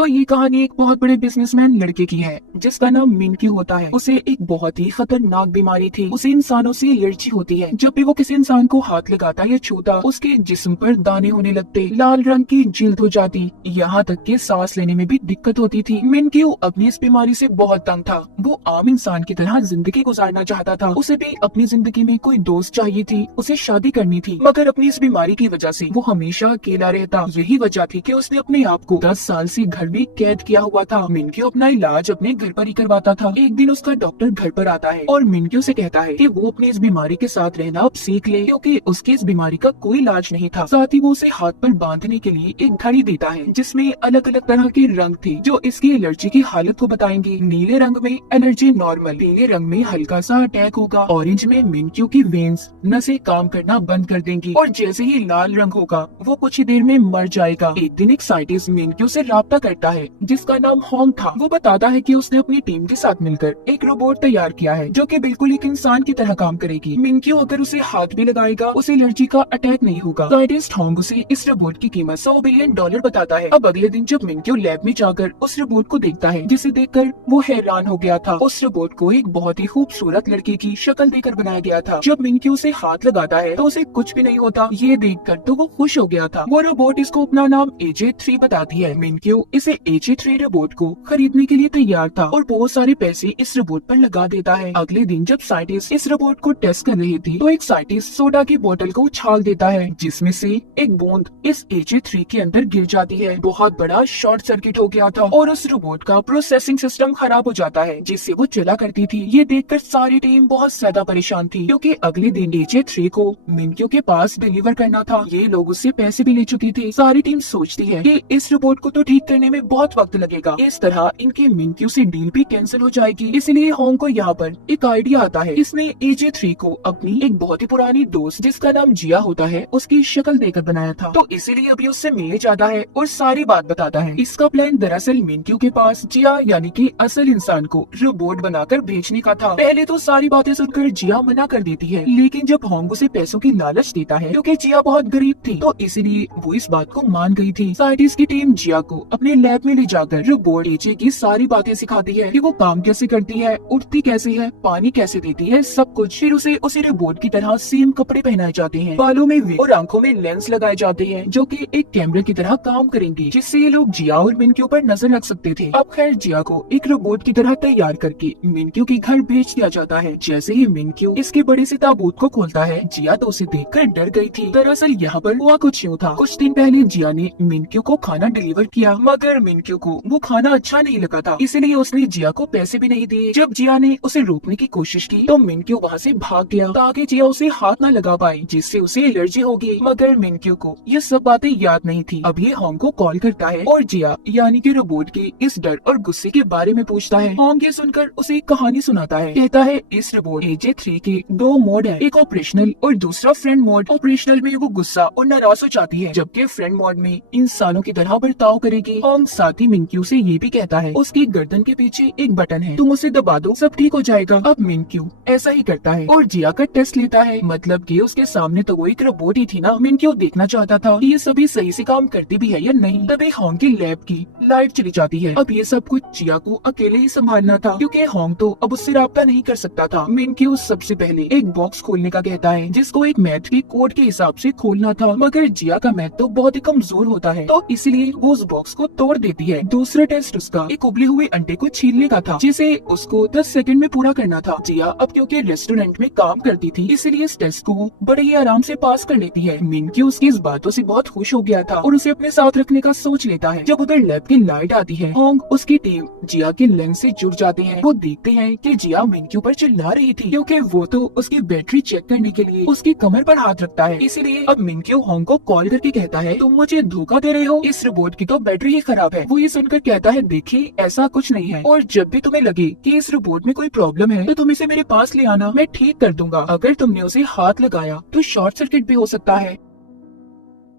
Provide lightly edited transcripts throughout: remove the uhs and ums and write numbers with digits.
तो ये कहानी एक बहुत बड़े बिजनेसमैन लड़के की है जिसका नाम मिनक्यू होता है। उसे एक बहुत ही खतरनाक बीमारी थी। उसे इंसानों से एलर्जी होती है। जब भी वो किसी इंसान को हाथ लगाता या छूता उसके जिस्म पर दाने होने लगते, लाल रंग की जिल्द हो जाती, यहाँ तक कि सांस लेने में भी दिक्कत होती थी। मिनक्यू अपनी इस बीमारी से बहुत तंग था। वो आम इंसान की तरह जिंदगी गुजारना चाहता था। उसे भी अपनी जिंदगी में कोई दोस्त चाहिए थी, उसे शादी करनी थी, मगर अपनी इस बीमारी की वजह से वो हमेशा अकेला रहता। यही वजह थी कि उसने अपने आप को 10 साल से घर में कैद किया हुआ था। मिनक्यू अपना इलाज अपने घर पर ही करवाता था। एक दिन उसका डॉक्टर घर पर आता है और मिनक्यू से कहता है कि वो अपनी इस बीमारी के साथ रहना अब सीख ले, क्योंकि उसके इस बीमारी का कोई इलाज नहीं था। साथ ही वो उसे हाथ पर बांधने के लिए एक घड़ी देता है जिसमें अलग अलग तरह के रंग थे जो इसकी एलर्जी की हालत को बताएंगे। नीले रंग में एलर्जी नॉर्मल, पीले रंग में हल्का सा अटैक होगा, ऑरेंज में मिनक्यू की वेन्स नसें काम करना बंद कर देंगी और जैसे ही लाल रंग होगा वो कुछ ही देर में मर जाएगा। एक दिन एक साइंटिस्ट मिनक्यू से राब्ता करता है जिसका नाम होंग था। वो बताता है कि उसने अपनी टीम के साथ मिलकर एक रोबोट तैयार किया है जो कि बिल्कुल एक इंसान की तरह काम करेगी। मिनक्यू अगर उसे हाथ भी लगाएगा उसे एलर्जी का अटैक नहीं होगा। साइंटिस्ट होंग उसे इस रोबोट की कीमत $100 बिलियन बताता है। अब अगले दिन जब मिनक्यू लैब में जाकर उस रोबोट को देखता है जिसे देखकर वो हैरान हो गया था। उस रोबोट को एक बहुत ही खूबसूरत लड़के की शक्ल देकर बनाया गया था। जब मिनक्यू उसे हाथ लगाता है तो उसे कुछ भी नहीं होता। ये देखकर तो वो खुश हो गया था। वो रोबोट इसको अपना नाम AJ3 बताती है। मिनक्यू इसे AJ3 रोबोट को खरीदने के लिए तैयार था और बहुत सारे पैसे इस रोबोट पर लगा देता है। अगले दिन जब साइंटिस्ट इस रोबोट को टेस्ट कर रही थी तो एक साइंटिस्ट सोडा की बोतल को उछाल देता है जिसमें से एक बूंद इस AJ3 के अंदर गिर जाती है। बहुत बड़ा शॉर्ट सर्किट हो गया था और उस रोबोट का प्रोसेसिंग सिस्टम खराब हो जाता है जिससे वो चला करती थी। ये देखकर सारी टीम बहुत ज्यादा परेशान थी क्योंकि अगले दिन AJ3 को मिनक्यू के पास डिलीवर करना था। ये लोग उससे पैसे भी ले चुकी थी। सारी टीम सोचती है कि इस रोबोट को तो ठीक करने में बहुत वक्त लगेगा, इस तरह इनके मिनक्यू से डील भी कैंसिल हो जाएगी। इसलिए होंग को यहाँ पर एक आइडिया आता है। इसने AJ3 को अपनी एक बहुत ही पुरानी दोस्त जिसका नाम जिया होता है उसकी शक्ल देकर बनाया था, तो इसीलिए अभी उससे मिलने जाता है और सारी बात बताता है। इसका प्लान दरअसल मिनक्यू के पास जिया यानी कि असल इंसान को रोबोट बनाकर भेजने का था। पहले तो सारी बातें सुनकर जिया मना कर देती है, लेकिन जब होंग उसे पैसों की लालच देता है क्योंकि जिया बहुत गरीब थी तो इसीलिए वो इस बात को मान गई थी। साइंटिस्ट की टीम जिया को अपने लैब में ले जाकर रोबोट AJ की सारी बातें सिखाती है कि वो काम कैसे करती है, उठती कैसे है, पानी कैसे देती है, सब कुछ। फिर उसे रोबोट की तरह सेम कपड़े पहनाए जाते हैं, बालों में वे और आंखों में लेंस लगाए जाते हैं जो कि एक कैमरे की तरह काम करेंगे जिससे ये लोग जिया और मिनक्यू पर नजर रख सकते थे। अब खैर जिया को एक रोबोट की तरह तैयार करके मिनक्यू के घर भेज दिया जाता है। जैसे ही मिनक्यू इसके बड़े से ताबूत को खोलता है जिया तो उसे देखकर डर गई थी। दरअसल यहाँ पर हुआ कुछ यूँ था, कुछ दिन पहले जिया ने मिनक्यू को खाना डिलीवर किया मगर मिनक्यू को वो खाना अच्छा नहीं लगा था, इसलिए उसने जिया को पैसे भी नहीं दिए। जब जिया ने उसे रोकने की कोशिश की तो मिनक्यू वहाँ से भाग गया ताकि जिया उसे हाथ न लगा पाए जिससे उसे एलर्जी होगी। मगर मिनक्यू को ये सब बातें याद नहीं थी। अब ये होंग को कॉल करता है और जिया यानी कि रोबोट के इस डर और गुस्से के बारे में पूछता है। होंग ये सुनकर उसे एक कहानी सुनाता है। कहता है इस रोबोट AJ3 के 2 मोड है, एक ऑपरेशनल और दूसरा फ्रेंड मोड। ऑपरेशनल में वो गुस्सा और नाराज हो जाती है जबकि फ्रेंड मोड में इंसानों की तरह बर्ताव करेगी। होंग साथ ही मिनक्यू से ये भी कहता है उसकी गर्दन के पीछे एक बटन है, तुम उसे दबा दो सब ठीक हो जाएगा। अब मिनक्यू ऐसा ही करता है और जिया का टेस्ट लेता है, मतलब कि उसके सामने तो वो एक रोबोट ही थी ना। मिनक्यू देखना चाहता था कि ये सभी सही से काम करती भी है या नहीं। तभी होंग की लैब की लाइट चली जाती है। अब ये सब कुछ जिया को अकेले ही संभालना था क्योंकि होंग तो अब उससे राब्ता नहीं कर सकता था। मिनक्यू सबसे पहले एक बॉक्स खोलने का कहता है जिसको एक मैथ के कोड के हिसाब से खोलना था, मगर जिया का मैथ तो बहुत ही कमजोर होता है तो इसलिए वो उस बॉक्स को तोड़ देती है। दूसरा टेस्ट उसका एक उबले हुए अंडे को छीलने का था जिसे उसको 10 सेकंड में पूरा करना था। जिया अब क्योंकि रेस्टोरेंट में काम करती थी इसलिए इस टेस्ट को बड़े ही आराम से पास कर लेती है। मिनक्यू उसकी इस बातों से बहुत खुश हो गया था और उसे अपने साथ रखने का सोच लेता है। जब उधर लैब की लाइट आती है होंग उसकी टीम जिया के लेंस से जुड़ जाती है। वो देखते हैं कि जिया मिनक्यू पर चिल्ला रही थी क्योंकि वो तो उसकी बैटरी चेक करने के लिए उसकी कमर पर हाथ रखता है। इसीलिए अब मिनक्यू होंग को कॉल करके कहता है तुम मुझे धोखा दे रहे हो, इस रोबोट की तो बैटरी ही खराब है। वो ये सुनकर कहता है देखिए ऐसा कुछ नहीं है और जब भी तुम्हें लगे कि इस रोबोट में कोई प्रॉब्लम है तो तुम इसे मेरे पास ले आना, मैं ठीक कर दूंगा। अगर तुमने उसे हाथ लगाया तो शॉर्ट सर्किट भी हो सकता है।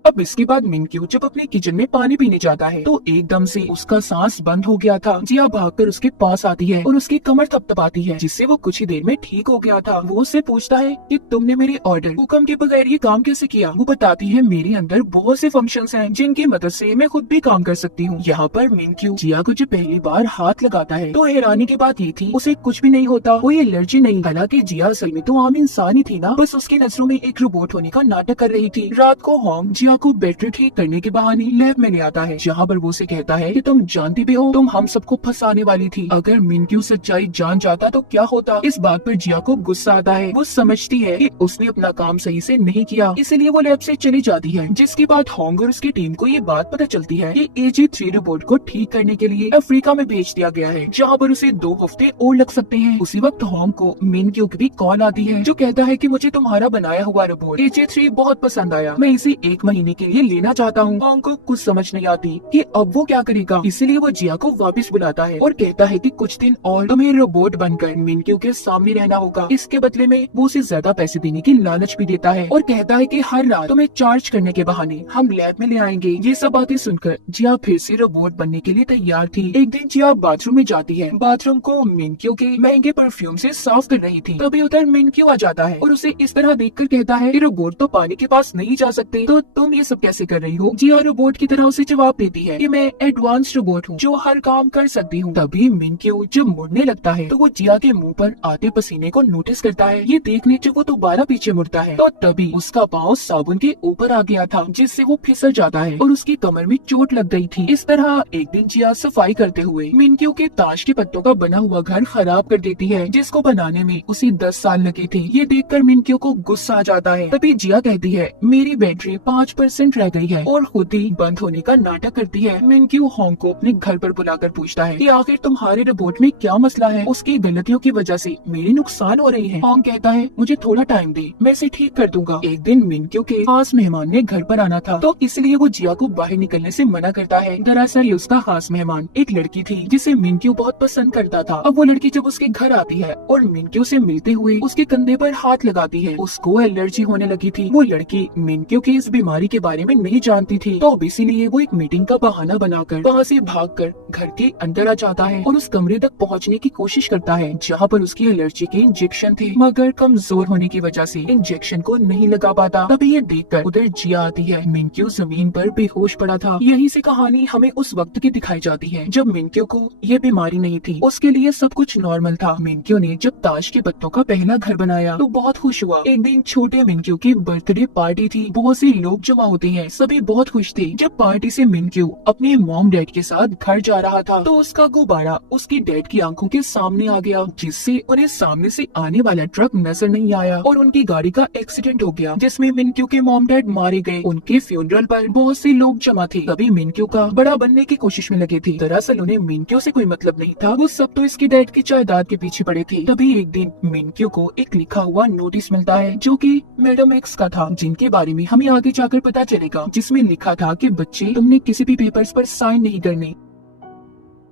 अब इसके बाद मिनक्यू जब अपने किचन में पानी पीने जाता है तो एकदम से उसका सांस बंद हो गया था। जिया भागकर उसके पास आती है और उसकी कमर थपथपाती है, जिससे वो कुछ ही देर में ठीक हो गया था। वो उससे पूछता है कि तुमने मेरे ऑर्डर हुक्म के बगैर ये काम कैसे किया। वो बताती है मेरे अंदर बहुत से फंक्शंस हैं जिनकी मदद से मैं खुद भी काम कर सकती हूँ। यहाँ पर मिनक्यू जिया को जब पहली बार हाथ लगाता है तो हैरानी की बात ये थी उसे कुछ भी नहीं होता, कोई एलर्जी नहीं। हालांकि जिया असल में तो आम इंसान ही थी ना, बस उसकी नजरों में एक रोबोट होने का नाटक कर रही थी। रात को होम जिया को बैटरी ठीक करने के बहाने लैब में ले आता है, जहाँ पर वो उसे कहता है कि तुम जानती भी हो तुम हम सबको फंसाने वाली थी। अगर मिनक्यू सच्चाई जान जाता तो क्या होता। इस बात पर जिया को गुस्सा आता है। वो समझती है कि उसने अपना काम सही से नहीं किया, इसलिए वो लैब से चली जाती है। जिसके बाद होंग और उसकी टीम को ये बात पता चलती है कि AG3 रोबोट को ठीक करने के लिए अफ्रीका में भेज दिया गया है, जहाँ पर उसे 2 हफ्ते और लग सकते हैं। उसी वक्त होंग को मिनक्यू की भी कॉल आती है, जो कहता है कि मुझे तुम्हारा बनाया हुआ रोबोट AG3 बहुत पसंद आया, मैं इसे 1 महीने के लिए लेना चाहता हूँ। होंग को कुछ समझ नहीं आती कि अब वो क्या करेगा, इसलिए वो जिया को वापस बुलाता है और कहता है कि कुछ दिन और तुम्हें रोबोट बनकर मिनक्यू के सामने रहना होगा। इसके बदले में वो उसे ज्यादा पैसे देने की लालच भी देता है और कहता है कि हर रात तुम्हें चार्ज करने के बहाने हम लैब में ले आएंगे। ये सब बातें सुनकर जिया फिर से रोबोट बनने के लिए तैयार थी। एक दिन जिया बाथरूम में जाती है, बाथरूम को मिनक्यू के महंगे परफ्यूम से साफ कर रही थी। तभी उधर मिनक्यू आ जाता है और उसे इस तरह देखकर कहता है कि रोबोट तो पानी के पास नहीं जा सकते, तो तुम ये सब कैसे कर रही हो। जिया रोबोट की तरह उसे जवाब देती है कि मैं एडवांस रोबोट हूँ जो हर काम कर सकती हूँ। तभी मिनक्यू जब मुड़ने लगता है तो वो जिया के मुंह पर आते पसीने को नोटिस करता है। ये देखने जब वो दोबारा पीछे मुड़ता है तो तभी उसका पाँव साबुन के ऊपर आ गया था, जिससे वो फिसल जाता है और उसकी कमर में चोट लग गई थी। इस तरह एक दिन जिया सफाई करते हुए मिनक्यू के ताश के पत्तों का बना हुआ घर खराब कर देती है, जिसको बनाने में उसे 10 साल लगे थे। ये देखकर मिनक्यू को गुस्सा आ जाता है। तभी जिया कहती है मेरी बैटरी 5% रह गई है और खुद ही बंद होने का नाटक करती है। मिनक्यू होंग को अपने घर पर बुलाकर पूछता है कि आखिर तुम्हारे रोबोट में क्या मसला है, उसकी गलतियों की वजह से मेरी नुकसान हो रही है। होंग कहता है मुझे थोड़ा टाइम दे, मैं इसे ठीक कर दूंगा। एक दिन मिनक्यू के खास मेहमान ने घर पर आना था, तो इसलिए वो जिया को बाहर निकलने से मना करता है। दरअसल उसका खास मेहमान एक लड़की थी जिसे मिनक्यू बहुत पसंद करता था। अब वो लड़की जब उसके घर आती है और मिनक्यू से मिलते हुए उसके कंधे पर हाथ लगाती है, उसको एलर्जी होने लगी थी। वो लड़की मिनक्यू की इस बीमारी के बारे में नहीं जानती थी, तो इसीलिए वो एक मीटिंग का बहाना बनाकर वहाँ से भागकर घर के अंदर आ जाता है और उस कमरे तक पहुँचने की कोशिश करता है जहाँ पर उसकी एलर्जी के इंजेक्शन थे, मगर कमजोर होने की वजह से इंजेक्शन को नहीं लगा पाता। तभी ये देखकर उधर जिया आती है। मिनक्यू जमीन पर बेहोश पड़ा था। यहीं से कहानी हमें उस वक्त की दिखाई जाती है जब मिनक्यू को ये बीमारी नहीं थी, उसके लिए सब कुछ नॉर्मल था। मिनक्यू ने जब ताश के पत्तों का पहला घर बनाया तो बहुत खुश हुआ। एक दिन छोटे मिनक्यू की बर्थडे पार्टी थी, बहुत से लोग जमा होते हैं, सभी बहुत खुश थे। जब पार्टी से मिनक्यू अपने मॉम डैड के साथ घर जा रहा था तो उसका गुब्बारा उसकी डैड की आंखों के सामने आ गया, जिससे उन्हें सामने से आने वाला ट्रक नजर नहीं आया और उनकी गाड़ी का एक्सीडेंट हो गया, जिसमें मिनक्यू के मॉम डैड मारे गए। उनके फ्यूनरल पर बहुत से लोग जमा थे। तभी मिनक्यू का बड़ा बनने की कोशिश में लगे थे। दरअसल उन्हें मिनक्यू से कोई मतलब नहीं था, वो सब तो इसकी डैड की जायदाद के पीछे पड़े थे। तभी एक दिन मिनक्यू को एक लिखा हुआ नोटिस मिलता है जो कि मैडम एक्स का था, जिनके बारे में हमें आगे जाकर पता चलेगा, जिसमें लिखा था कि बच्चे तुमने किसी भी पेपर्स पर साइन नहीं करने।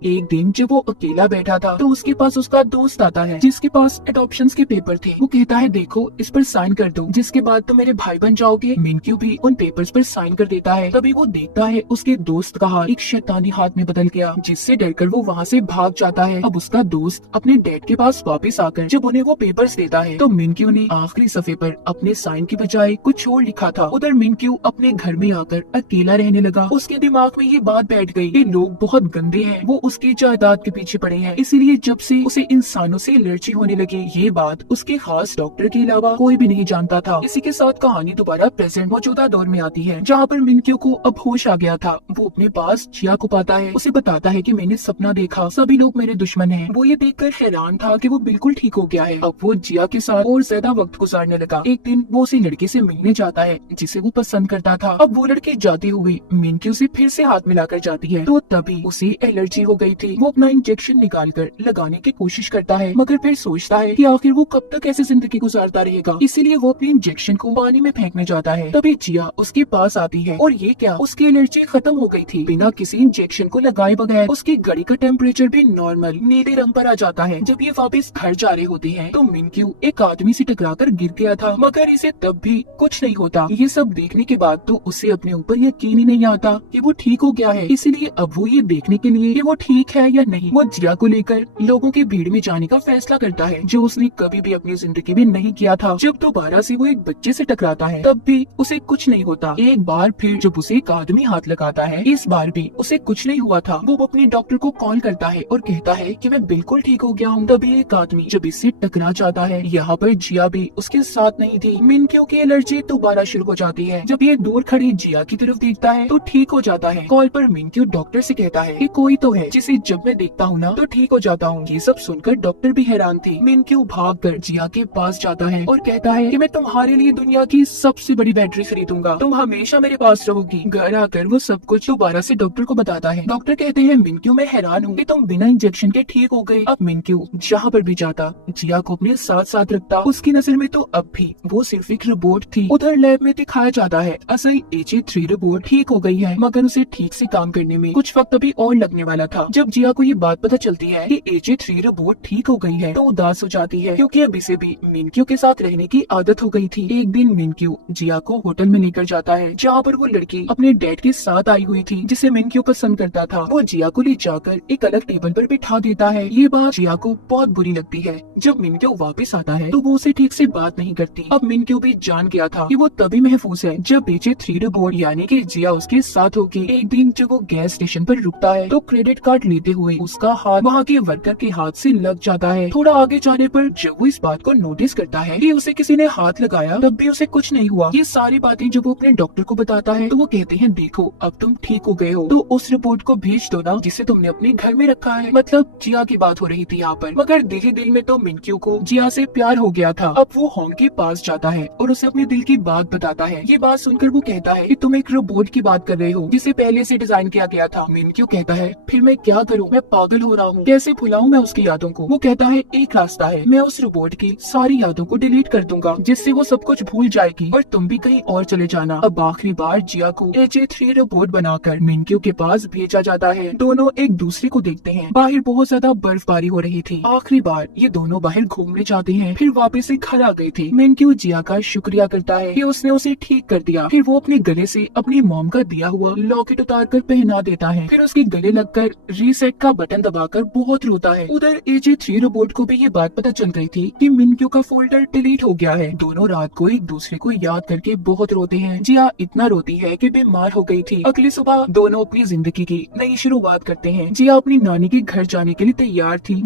एक दिन जब वो अकेला बैठा था तो उसके पास उसका दोस्त आता है जिसके पास एडॉप्शंस के पेपर थे। वो कहता है देखो इस पर साइन कर दो, जिसके बाद तुम मेरे भाई बन जाओगे। मिनक्यू भी उन पेपर्स पर साइन कर देता है। तभी वो देखता है उसके दोस्त का हाथ एक शैतानी हाथ में बदल गया, जिससे डरकर वो वहाँ से भाग जाता है। अब उसका दोस्त अपने डैड के पास वापस आकर जब उन्हें वो पेपर्स देता है तो मिनक्यू ने आखिरी सफ़े पर अपने साइन की बजाय कुछ और लिखा था। उधर मिनक्यू अपने घर में आकर अकेला रहने लगा। उसके दिमाग में ये बात बैठ गई कि लोग बहुत गंदे हैं, वो उसकी जायदाद के पीछे पड़े हैं, इसीलिए जब से उसे इंसानों से एलर्जी होने लगी। ये बात उसके खास डॉक्टर के अलावा कोई भी नहीं जानता था। इसी के साथ कहानी दोबारा प्रेजेंट मौजूदा दौर में आती है, जहाँ पर मिनक्यू को अब होश आ गया था। वो अपने पास जिया को पाता है, उसे बताता है कि मैंने सपना देखा, सभी लोग मेरे दुश्मन हैं। वो ये देखकर हैरान था कि वो बिल्कुल ठीक हो गया है। अब वो जिया के साथ और ज्यादा वक्त गुजारने लगा। एक दिन वो उसी लड़के से मिलने जाता है जिसे वो पसंद करता था। अब वो लड़की जाते हुए मिनक्यू से फिर से हाथ मिलाकर जाती है तो तभी उसे एलर्जी हो गई थी। वो अपना इंजेक्शन निकालकर लगाने की कोशिश करता है, मगर फिर सोचता है कि आखिर वो कब तक ऐसे जिंदगी गुजारता रहेगा, इसीलिए वो अपने इंजेक्शन को पानी में फेंकने जाता है। तभी जिया उसके पास आती है और ये क्या, उसकी एलर्जी खत्म हो गई थी। बिना किसी इंजेक्शन को लगाए बगैर उसकी घड़ी का टेम्परेचर भी नॉर्मल नीले रंग पर आ जाता है। जब ये वापस घर जा रहे होते हैं तो मिनक्यू एक आदमी से टकराकर गिर गया था, मगर इसे तब भी कुछ नहीं होता। ये सब देखने के बाद तो उसे अपने ऊपर यकीन ही नहीं आता कि वो ठीक हो गया है। इसीलिए अब वो ये देखने के लिए कि वो ठीक है या नहीं, वो जिया को लेकर लोगों की भीड़ में जाने का फैसला करता है, जो उसने कभी भी अपनी जिंदगी में नहीं किया था। जब दोबारा से वो एक बच्चे से टकराता है तब भी उसे कुछ नहीं होता। एक बार फिर जब उसे एक आदमी हाथ लगाता है, इस बार भी उसे कुछ नहीं हुआ था। वो अपने डॉक्टर को कॉल करता है और कहता है कि मैं बिल्कुल ठीक हो गया हूँ। तभी एक आदमी जब इससे टकरा जाता है, यहाँ पर जिया भी उसके साथ नहीं थी। मिनक्यू की एलर्जी दोबारा शुरू हो जाती है। जब ये दूर खड़ी जिया की तरफ देखता है तो ठीक हो जाता है। कॉल पर मिनक्यू डॉक्टर से कहता है कि कोई तो है जिसे जब मैं देखता हूँ ना तो ठीक हो जाता हूँ। ये सब सुनकर डॉक्टर भी हैरान थी। मिनक्यू भागकर जिया के पास जाता है और कहता है कि मैं तुम्हारे लिए दुनिया की सबसे बड़ी बैटरी खरीदूंगा, तुम हमेशा मेरे पास रहोगी। घर आकर वो सब कुछ दोबारा से डॉक्टर को बताता है। डॉक्टर कहते हैं मिनक्यू मैं हैरान हूँ कि तुम बिना इंजेक्शन के ठीक हो गई। अब मिनक्यू जहाँ पर भी जाता जिया को अपने साथ साथ रखता। उसकी नजर में तो अब भी वो सिर्फ एक रोबोट थी। उधर लैब में दिखाया जाता है असल HA3 रोबोट ठीक हो गई है, मगर उसे ठीक से काम करने में कुछ वक्त अभी और लगने वाला था। जब जिया को ये बात पता चलती है कि HA3 रोबोट ठीक हो गई है तो उदास हो जाती है, क्योंकि अब इसे भी मिनक्यू के साथ रहने की आदत हो गई थी। एक दिन मिनक्यू जिया को होटल में लेकर जाता है जहाँ पर वो लड़की अपने डैड के साथ आई हुई थी जिसे मिनक्यू पसंद करता था। वो जिया को ले जाकर एक अलग टेबल पर बिठा देता है। ये बात जिया को बहुत बुरी लगती है। जब मिनक्यू वापस आता है तो वो उसे ठीक से बात नहीं करती। अब मिनक्यू भी जान गया था कि वो तभी महफूज है जब HA3 रोबोट यानी कि जिया उसके साथ होगी। एक दिन जब वो गैस स्टेशन पर रुकता है तो क्रेडिट कार्ड लेते हुए उसका हाथ वहाँ के वर्कर के हाथ से लग जाता है। थोड़ा आगे जाने पर जब वो इस बात को नोटिस करता है कि उसे किसी ने हाथ लगाया तब भी उसे कुछ नहीं हुआ। ये सारी बातें जब वो अपने डॉक्टर को बताता है तो वो कहते हैं देखो अब तुम ठीक हो गए हो तो उस रिपोर्ट को भेज दो ना जिसे तुमने अपने घर में रखा है। मतलब जिया की बात हो रही थी यहाँ पर, मगर दिल ही दिल में तो मिनक्यू को जिया से प्यार हो गया था। अब वो होंग के पास जाता है और उसे अपने दिल की बात बताता है। ये बात सुनकर वो कहता है कि तुम एक रोबोट की बात कर रहे हो जिसे पहले से डिजाइन किया गया था। मिनक्यू कहता है फिर मैं क्या करूँ, मैं पागल हो रहा हूँ, कैसे भुलाऊं मैं उसकी यादों को। वो कहता है एक रास्ता है, मैं उस रोबोट की सारी यादों को डिलीट कर दूंगा जिससे वो सब कुछ भूल जाएगी और तुम भी कहीं और चले जाना। अब आखिरी बार जिया को HA3 रोबोट बनाकर मिनक्यू के पास भेजा जाता है। दोनों एक दूसरे को देखते हैं। बाहर बहुत ज्यादा बर्फबारी हो रही थी। आखिरी बार ये दोनों बाहर घूमने जाते हैं, फिर वापस से घर आ गए थे। मिनक्यू जिया का शुक्रिया करता है कि उसने उसे ठीक कर दिया। फिर वो अपने गले से अपनी मॉम का दिया हुआ लॉकेट उतार कर पहना देता है। फिर उसके गले लगकर रीसेट का बटन दबाकर बहुत रोता है। उधर HA3 रोबोट को भी ये बात पता चल गई थी कि मिनक्यू का फोल्डर डिलीट हो गया है। दोनों रात को एक दूसरे को याद करके बहुत रोते हैं। जिया इतना रोती है कि बीमार हो गई थी। अगली सुबह दोनों अपनी जिंदगी की नई शुरुआत करते हैं। जिया अपनी नानी के घर जाने के लिए तैयार थी।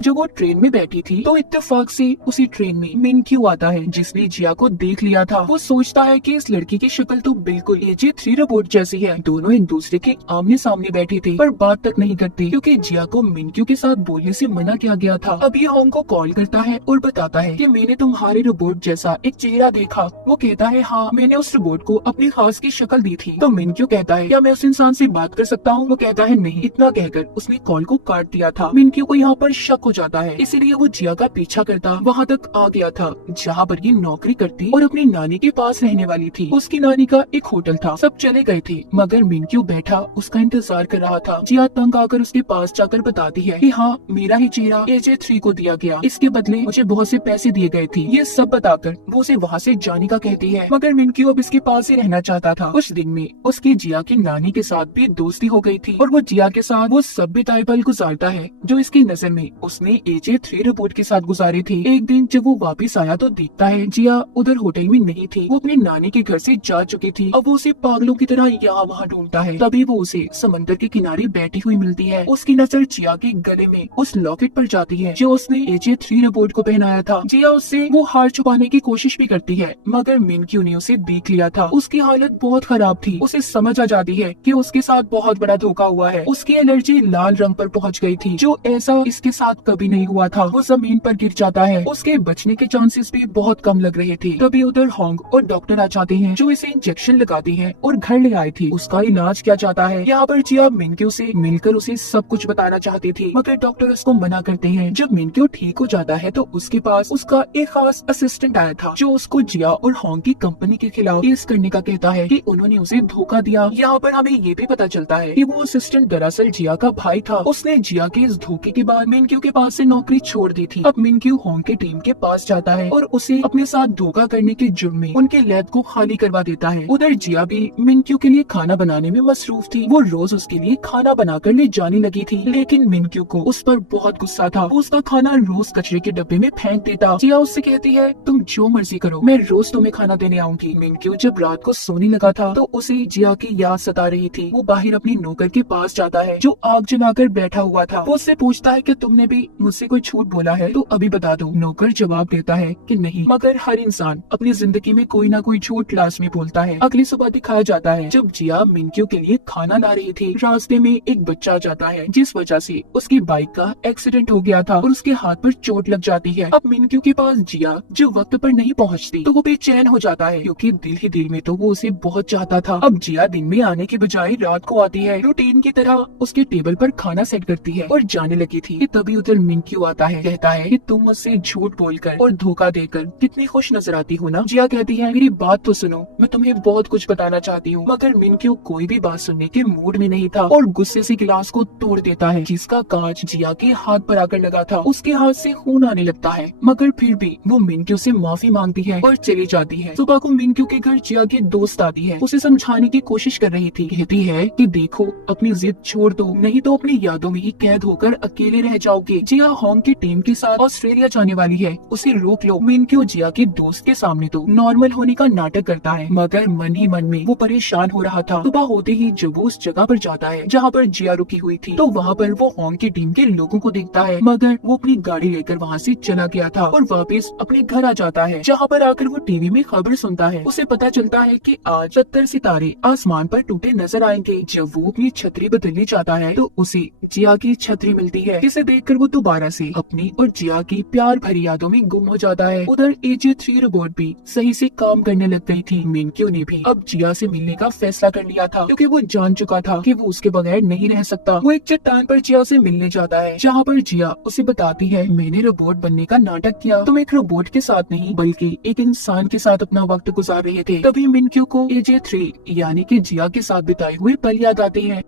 जब वो ट्रेन में बैठी थी तो इत्तेफाक से उसी ट्रेन में मिनक्यू आता है जिसने जिया को देख लिया था। वो सोचता है कि इस लड़की की शक्ल तो बिल्कुल HA3 रोबोट जैसी है। दोनों एक दूसरे के आमने सामने बैठे थे पर बात तक नहीं करते क्योंकि जिया को मिनक्यू के साथ बोलने से मना किया गया था। अब ये होंग को कॉल करता है और बताता है कि मैंने तुम्हारे रोबोट जैसा एक चेहरा देखा। वो कहता है हाँ, मैंने उस रोबोट को अपनी खास की शक्ल दी थी। तो मिनक्यू कहता है क्या मैं उस इंसान से बात कर सकता हूँ? वो कहता है नहीं। इतना कहकर उसने कॉल को काट दिया था। मिनक्यू को यहाँ पर शक हो जाता है, इसीलिए वो जिया का पीछा करता वहाँ तक आ गया था जहाँ पर ये नौकरी करती और अपनी नानी के पास रहने वाली थी। उसकी नानी का एक होटल था। सब चले गए थे मगर मिनक्यू बैठा उसका इंतजार कर रहा था। जिया तंग आकर उसके पास जाकर बताती है कि हाँ, मेरा ही चेहरा HA3 को दिया गया, इसके बदले मुझे बहुत से पैसे दिए गए थे। ये सब बताकर वो उसे वहाँ से जाने का कहती है, मगर मिनक्यू अब इसके पास ही रहना चाहता था। कुछ दिन में उसकी जिया की नानी के साथ भी दोस्ती हो गई थी और वो जिया के साथ वो सब बिताए पल गुजारता है जो इसकी नजर में उसने HA3 रोबोट के साथ गुजारे थे। एक दिन जब वो वापस आया तो देखता है जिया उधर होटल में नहीं थी। वो अपनी नानी के घर से जा चुकी थी। अब वो उसे पागलों की तरह यहाँ वहाँ ढूंढता है। तभी वो उसे समंदर के किनारे बैठी हुई मिलती है। उसकी नजर जिया के गले में उस लॉकेट पर जाती है जो उसने HA3 रोबोट को पहनाया था। जिया उससे वो हार छुपाने की कोशिश भी करती है मगर मिनक्यू ने उसे देख लिया था। उसकी हालत बहुत खराब थी। उसे समझ आ जाती है कि उसके साथ बहुत बड़ा धोखा हुआ है। उसकी एलर्जी लाल रंग पर पहुंच गई थी जो ऐसा इसके साथ कभी नहीं हुआ था। वो जमीन पर गिर जाता है। उसके बचने के चांसेस भी बहुत कम लग रहे थे। तभी उधर होंग और डॉक्टर आ जाते हैं जो इसे इंजेक्शन लगाती हैं और घर ले आए थे। उसका इलाज किया जाता है। यहाँ पर जिया मिनक्यू से मिलकर उसे सब कुछ बताना चाहती थी, मगर डॉक्टर उसको मना करते हैं। जब मिनक्यू ठीक हो जाता है तो उसके पास उसका एक खास असिस्टेंट आया था जो उसको जिया और होंग की कंपनी के खिलाफ केस करने का कहता है कि उन्होंने उसे धोखा दिया। यहाँ पर हमें ये भी पता चलता है कि वो असिस्टेंट दरअसल जिया का भाई था। उसने जिया के इस धोखे के बाद मिनक्यू के पास से नौकरी छोड़ दी थी। अब मिनक्यू होंग की टीम के पास जाता है और उसे अपने साथ धोखा करने के जुर्म में उनके लैब को खाली करवा देता है। उधर जिया भी मिनक्यू के लिए खाना बनाने में मसरूफ थी। वो रोज उसके लिए खाना बनाकर ले जाने लगी थी, लेकिन मिनक्यू को उस पर बहुत गुस्सा था। वो उसका खाना रोज कचरे के डब्बे में फेंक देता। जिया उससे कहती है तुम जो मर्जी करो, मैं रोज तुम्हें खाना देने आऊंगी। मिनक्यू जब रात को सोने लगा था तो उसे जिया की याद सता रही थी। वो बाहर अपनी नौकर के पास जाता है जो आग जलाकर बैठा हुआ था। वो उससे पूछता है कि तुमने भी मुझसे कोई झूठ बोला है तो अभी बता दो। नौकर जवाब देता है कि नहीं, मगर हर इंसान अपनी जिंदगी में कोई ना कोई झूठ लाजमी बोलता है। अगली सुबह दिखाया जाता है जब जिया मिनक्यू के लिए खाना ला रही थी, रास्ते में एक बच्चा आ जाता है जिस वजह से उसकी बाइक का एक्सीडेंट हो गया था और उसके हाथ पर चोट लग जाती है। अब मिनक्यू के पास जिया जो वक्त पर नहीं पहुंचती तो वो बेचैन हो जाता है क्योंकि दिल ही दिल में तो वो उसे बहुत चाहता था। अब जिया दिन में आने के बजाय रात को आती है। रूटीन की तरह उसके टेबल पर खाना सेट करती है और जाने लगी थी। तभी उधर मिनक्यू आता है, कहता है कि तुम मुझसे झूठ बोलकर और धोखा देकर कितनी खुश नजर आती हो ना। जिया कहती है मेरी बात तो सुनो, मैं तुम्हें बहुत कुछ बताना चाहती हूँ। मगर मिनक्यू कोई भी बात सुनने के मूड में नहीं था और गुस्से से गिलास को तोड़ देता है जिसका कांच जिया के हाथ पर आकर लगा था। उसके हाथ से खून आने लगता है, मगर फिर भी वो मिनक्यू से माफी मांगती है और चली जाती है। सुबह को मिनक्यू के घर जिया की दोस्त आती है। उसे समझाने की कोशिश कर रही थी। कहती है कि देखो अपनी जिद छोड़ दो, नहीं तो अपनी यादों में ही कैद होकर अकेले रह जाओगे। जिया होंग की टीम के साथ ऑस्ट्रेलिया जाने वाली है, उसे रोक लो। मिनक्यू जिया के दोस्त के सामने तो नॉर्मल होने का नाटक करता है, मगर मन ही मन में वो परेशान हो रहा था। सुबह होते ही जब वो उस जगह पर जाता है जहाँ पर जिया रुकी हुई थी तो वहाँ पर वो होंग की टीम के लोगों को देखता है, मगर वो अपनी गाड़ी लेकर वहाँ से चला गया था और वापस अपने घर आ जाता है। जहाँ पर आकर वो टीवी में खबर सुनता है। उसे पता चलता है कि आज 70 सितारे आसमान पर टूटे नजर आएंगे। जब वो अपनी छतरी बदलने जाता है तो उसे जिया की छतरी मिलती है, जिसे देखकर वो दोबारा से अपनी और जिया की प्यार भरी यादों में गुम हो जाता है। उधर AJ3 रोबोट भी सही से काम करने लग गई थी। मिनक्यू ने भी अब जिया से मिलने का फैसला कर लिया था क्योंकि वो जान चुका था कि वो उसके बगैर नहीं रह सकता। वो एक चट्टान पर जिया से मिलने जाता है जहाँ पर जिया उसे बताती है मैंने रोबोट बनने का नाटक किया, तुम एक रोबोट के साथ नहीं बल्कि एक इंसान के साथ अपना वक्त गुजार रहे थे। तभी मिनक्यू को AJ3 यानी कि जिया के साथ बिताए हुए पल याद आते हैं।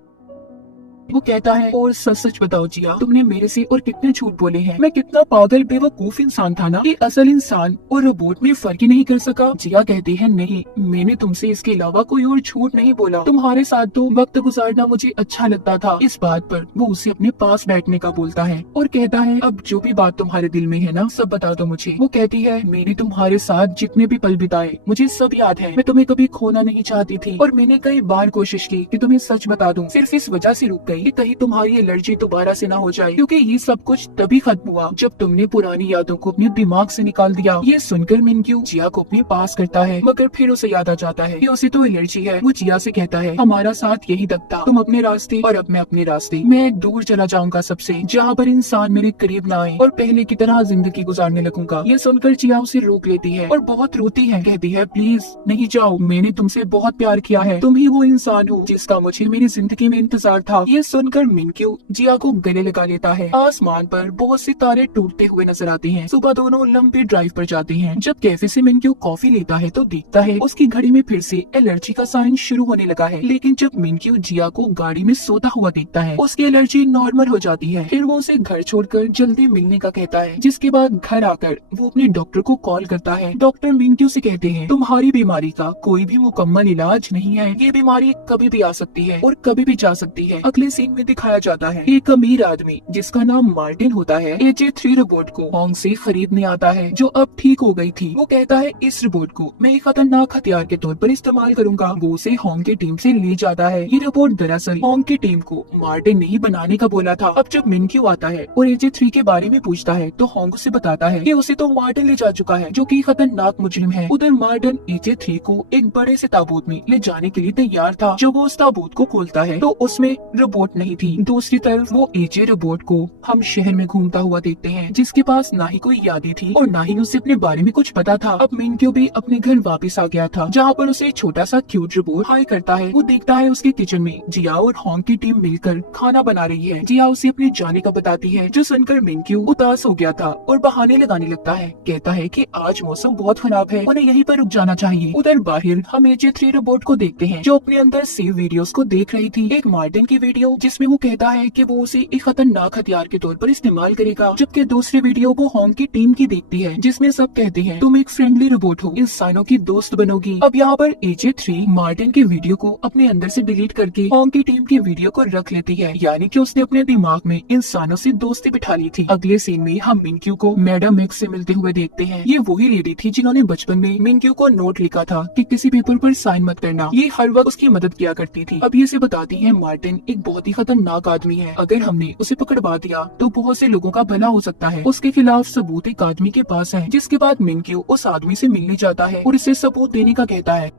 वो कहता है और सच सच बताओ जिया, तुमने मेरे से और कितने झूठ बोले हैं। मैं कितना पागल बेवकूफ इंसान था ना कि असल इंसान और रोबोट में फर्क ही नहीं कर सका। जिया कहती है नहीं, मैंने तुमसे इसके अलावा कोई और झूठ नहीं बोला। तुम्हारे साथ तो वक्त गुजारना मुझे अच्छा लगता था। इस बात पर वो उसे अपने पास बैठने का बोलता है और कहता है अब जो भी बात तुम्हारे दिल में है ना सब बता दो मुझे। वो कहती है मैंने तुम्हारे साथ जितने भी पल बिताए मुझे सब याद है। मैं तुम्हें कभी खोना नहीं चाहती थी और मैंने कई बार कोशिश की कि तुम्हें सच बता दूं, सिर्फ इस वजह से रुक गई कि कहीं तुम्हारी एलर्जी दोबारा से ना हो जाए, क्योंकि ये सब कुछ तभी खत्म हुआ जब तुमने पुरानी यादों को अपने दिमाग से निकाल दिया। ये सुनकर मिनक्यू जिया को अपने पास करता है, मगर फिर उसे याद आ जाता है कि उसे तो एलर्जी है। वो जिया से कहता है हमारा साथ यही तक था, तुम अपने रास्ते और अब मैं अपने रास्ते। मैं दूर चला जाऊंगा सबसे, जहाँ पर इंसान मेरे करीब ना आए और पहले की तरह जिंदगी गुजारने लगूंगा। ये सुनकर जिया उसे रोक लेती है और बहुत रोती है। कहती है प्लीज नहीं जाओ, मैंने तुमसे बहुत प्यार किया है, तुम ही वो इंसान हो जिसका मुझे मेरी जिंदगी में इंतजार था। ये सुनकर मिनक्यू जिया को गले लगा लेता है। आसमान पर बहुत से तारे टूटते हुए नजर आते हैं। सुबह दोनों लंबी ड्राइव पर जाते हैं। जब कैफे से मिनक्यू कॉफी लेता है तो देखता है उसकी घड़ी में फिर से एलर्जी का साइन शुरू होने लगा है। लेकिन जब मिनक्यू जिया को गाड़ी में सोता हुआ देखता है उसकी एलर्जी नॉर्मल हो जाती है। फिर वो उसे घर छोड़कर जल्दी मिलने का कहता है, जिसके बाद घर आकर वो अपने डॉक्टर को कॉल करता है। डॉक्टर मिनक्यू से कहते हैं तुम्हारी बीमारी का कोई भी मुकम्मल इलाज नहीं है, ये बीमारी कभी भी आ सकती है और कभी भी जा सकती है। अगले सीन में दिखाया जाता है एक अमीर आदमी जिसका नाम मार्टिन होता है AJ3 रोबोट को होंग से खरीदने आता है जो अब ठीक हो गई थी। वो कहता है इस रोबोट को मैं एक खतरनाक हथियार के तौर पर इस्तेमाल करूंगा। वो उसे होंग की टीम से ले जाता है। ये रोबोट दरअसल होंग की टीम को मार्टिन ने ही बनाने का बोला था। अब जब मिनक्यू आता है और AJ3 के बारे में पूछता है तो होंग उसे बताता है कि उसे तो मार्टिन ले जा चुका है जो कि खतरनाक मुजरिम है। उधर मार्टिन AJ3 को एक बड़े से ताबूत में ले जाने के लिए तैयार था। जब वो उस ताबूत को खोलता है तो उसमें रोबोट रोबोट नहीं थी। दूसरी तरफ वो एजे रोबोट को हम शहर में घूमता हुआ देखते हैं, जिसके पास ना ही कोई यादें थी और ना ही उसे अपने बारे में कुछ पता था। अब मिनक्यू भी अपने घर वापस आ गया था, जहाँ पर उसे छोटा सा क्यूट रोबोट हाय करता है। वो देखता है उसके किचन में जिया और हॉन्ग की टीम मिलकर खाना बना रही है। जिया उसे अपने जाने का बताती है, जो सुनकर मिनक्यू उदास हो गया था और बहाने लगाने लगता है। कहता है कि आज मौसम बहुत खराब है, उन्हें यहीं पर रुक जाना चाहिए। उधर बाहर हम एजे 3 रोबोट को देखते हैं, जो अपने अंदर सेव वीडियोस को देख रही थी। एक मार्टिन की वीडियो जिसमें वो कहता है कि वो उसे एक खतरनाक हथियार के तौर पर इस्तेमाल करेगा, जबकि दूसरी वीडियो वो हॉन्ग की टीम की देखती है, जिसमें सब कहते हैं तुम एक फ्रेंडली रोबोट हो, इंसानों की दोस्त बनोगी। अब यहाँ पर एजे 3 मार्टिन की वीडियो को अपने अंदर से डिलीट करके हॉन्ग की टीम की वीडियो को रख लेती है, यानी कि उसने अपने दिमाग में इंसानों से दोस्ती बिठा ली थी। अगले सीन में हम मिनक्यू को मैडम एक्स से मिलते हुए देखते हैं। ये वही लेडी थी जिन्होंने बचपन में मिनक्यू को नोट लिखा था कि किसी पेपर पर साइन मत करना। ये हर वक्त उसकी मदद किया करती थी। अब ये से बताती है मार्टिन एक बहुत ही खतरनाक आदमी है, अगर हमने उसे पकड़वा दिया तो बहुत से लोगों का भला हो सकता है। उसके खिलाफ सबूत एक आदमी के पास है। जिसके बाद मिनक्यू उस आदमी से मिलने जाता है और इसे सबूत देने का कहता है,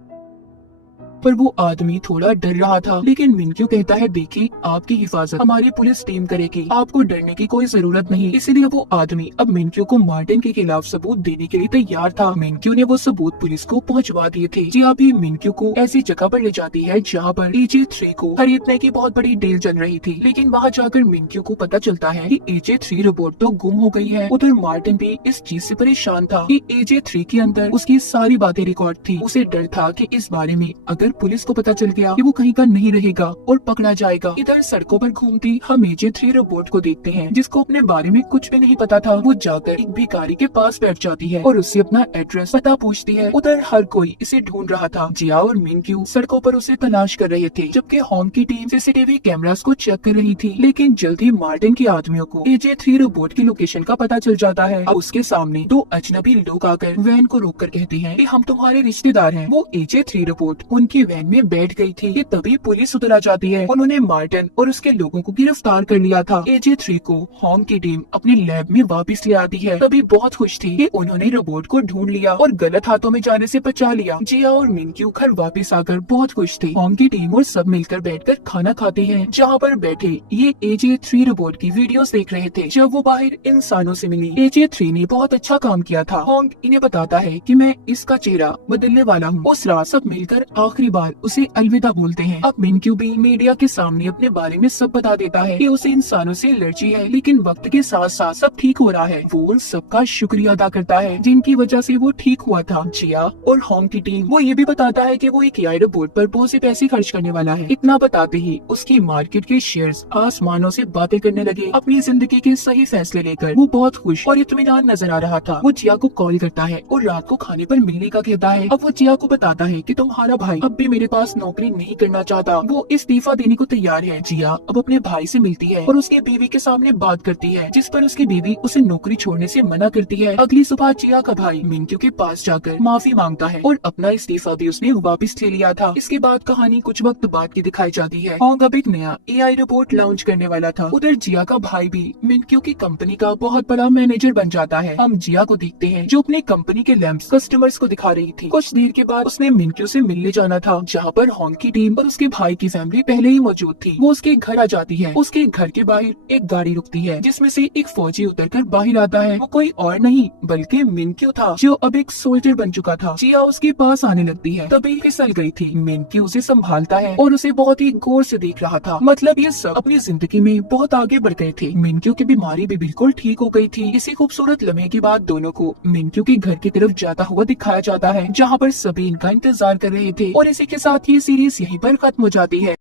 पर वो आदमी थोड़ा डर रहा था। लेकिन मिनक्यू कहता है, देखिए आपकी हिफाजत हमारी पुलिस टीम करेगी, आपको डरने की कोई जरूरत नहीं। इसीलिए वो आदमी अब मिनक्यू को मार्टिन के खिलाफ सबूत देने के लिए तैयार था। मिनक्यू ने वो सबूत पुलिस को पहुंचवा दिए थे। जी अभी मिनक्यू को ऐसी जगह पर ले जाती है जहाँ पर एजे 3 को खरीदने की बहुत बड़ी डील चल रही थी। लेकिन वहाँ जाकर मिनक्यू को पता चलता है कि एजे 3 रोबोट तो गुम हो गई है। उधर मार्टिन भी इस चीज से परेशान था कि एजे 3 के अंदर उसकी सारी बातें रिकॉर्ड थी। उसे डर था कि इस बारे में अगर पुलिस को पता चल गया कि वो कहीं का नहीं रहेगा और पकड़ा जाएगा। इधर सड़कों पर घूमती हम एजे 3 रोबोट को देखते हैं, जिसको अपने बारे में कुछ भी नहीं पता था। वो जाकर एक भिखारी के पास बैठ जाती है और उससे अपना एड्रेस पता पूछती है। उधर हर कोई इसे ढूंढ रहा था। जिया और मिनक्यू सड़कों पर उसे तलाश कर रहे थे, जबकि हॉन्ग की टीम सीसीटीवी कैमरास को चेक कर रही थी। लेकिन जल्द ही मार्टिन के आदमियों को एजे 3 रोबोट की लोकेशन का पता चल जाता है। अब उसके सामने दो अजनबी लोग आकर वैन को रोक कर कहते हैं कि हम तुम्हारे रिश्तेदार हैं। वो एजे 3 रोबोट उनकी वैन में बैठ गई थी कि तभी पुलिस उतर आ जाती है। उन्होंने मार्टिन और उसके लोगों को गिरफ्तार कर लिया था। एजे 3 को हॉन्ग की टीम अपने लैब में वापस ले आती है। तभी बहुत खुश थी कि उन्होंने रोबोट को ढूंढ लिया और गलत हाथों में जाने से बचा लिया। जिया और मिनक्यू घर वापस आकर बहुत खुश थे। हॉन्ग की टीम और सब मिलकर बैठकर खाना खाते हैं, जहाँ पर बैठे ये एजे 3 रोबोट की वीडियोस देख रहे थे जब वो बाहर इंसानों से मिली। एजे 3 ने बहुत अच्छा काम किया था। हॉन्ग इन्हें बताता है कि मैं इसका चेहरा बदलने वाला हूँ। उस रात सब मिलकर आखिरी बार उसे अलविदा बोलते हैं। अब मिनक्यू भी मीडिया के सामने अपने बारे में सब बता देता है कि उसे इंसानों से एलर्जी है, लेकिन वक्त के साथ साथ सब ठीक हो रहा है। वो सबका शुक्रिया अदा करता है जिनकी वजह से वो ठीक हुआ था। जिया और हॉन्ग की टीम वो ये भी बताता है कि वो एक एआई रोबोट पर बहुत से पैसे खर्च करने वाला है। इतना बताते ही उसकी मार्केट के शेयर्स आसमानों से बातें करने लगे। अपनी जिंदगी के सही फैसले लेकर वो बहुत खुश और इत्मीनान नजर आ रहा था। वो जिया को कॉल करता है और रात को खाने पर मिलने का कहता है। अब वो जिया को बताता है कि तुम्हारा भाई अब भी मेरे पास नौकरी नहीं करना चाहता, वो इस्तीफा देने को तैयार है। जिया अब अपने भाई से मिलती है और उसके बीवी के सामने बात करती है, जिस पर उसकी बीवी उसे नौकरी छोड़ने से मना करती है। अगली सुबह जिया का भाई मिनक्यू के पास जाकर माफी मांगता है और अपना इस्तीफा भी उसने वापस ले लिया था। इसके बाद कहानी कुछ वक्त बाद की दिखाई जाती है। हॉन्ग अब एक नया एआई रोबोट लॉन्च करने वाला था। उधर जिया का भाई भी मिनक्यू की कंपनी का बहुत बड़ा मैनेजर बन जाता है। हम जिया को देखते हैं जो अपनी कंपनी के लैंप्स कस्टमर्स को दिखा रही थी। कुछ देर के बाद उसने मिनक्यू से मिलने जाना था, जहाँ पर हॉन्ग की टीम और उसके भाई की फैमिली पहले ही मौजूद थी। वो उसके घर आ जाती है। उसके घर के बाहर एक गाड़ी रुकती है, जिसमें से एक फौजी उतरकर बाहर आता है। वो कोई और नहीं बल्कि मिनक्यू था, जो अब एक सोल्जर बन चुका था। जिया उसके पास आने लगती है, तभी फिसल गई थी। मिनक्यू उसे संभालता है और उसे बहुत ही गौर से देख रहा था। मतलब ये सब अपनी जिंदगी में बहुत आगे बढ़ गए थे। मिनक्यू की बीमारी भी बिल्कुल ठीक हो गई थी। इसी खूबसूरत लम्हे के बाद दोनों को मिनक्यू के घर की तरफ जाता हुआ दिखाया जाता है, जहाँ पर सभी इनका इंतजार कर रहे थे। और इसी के साथ ये सीरीज यहीं पर खत्म हो जाती है।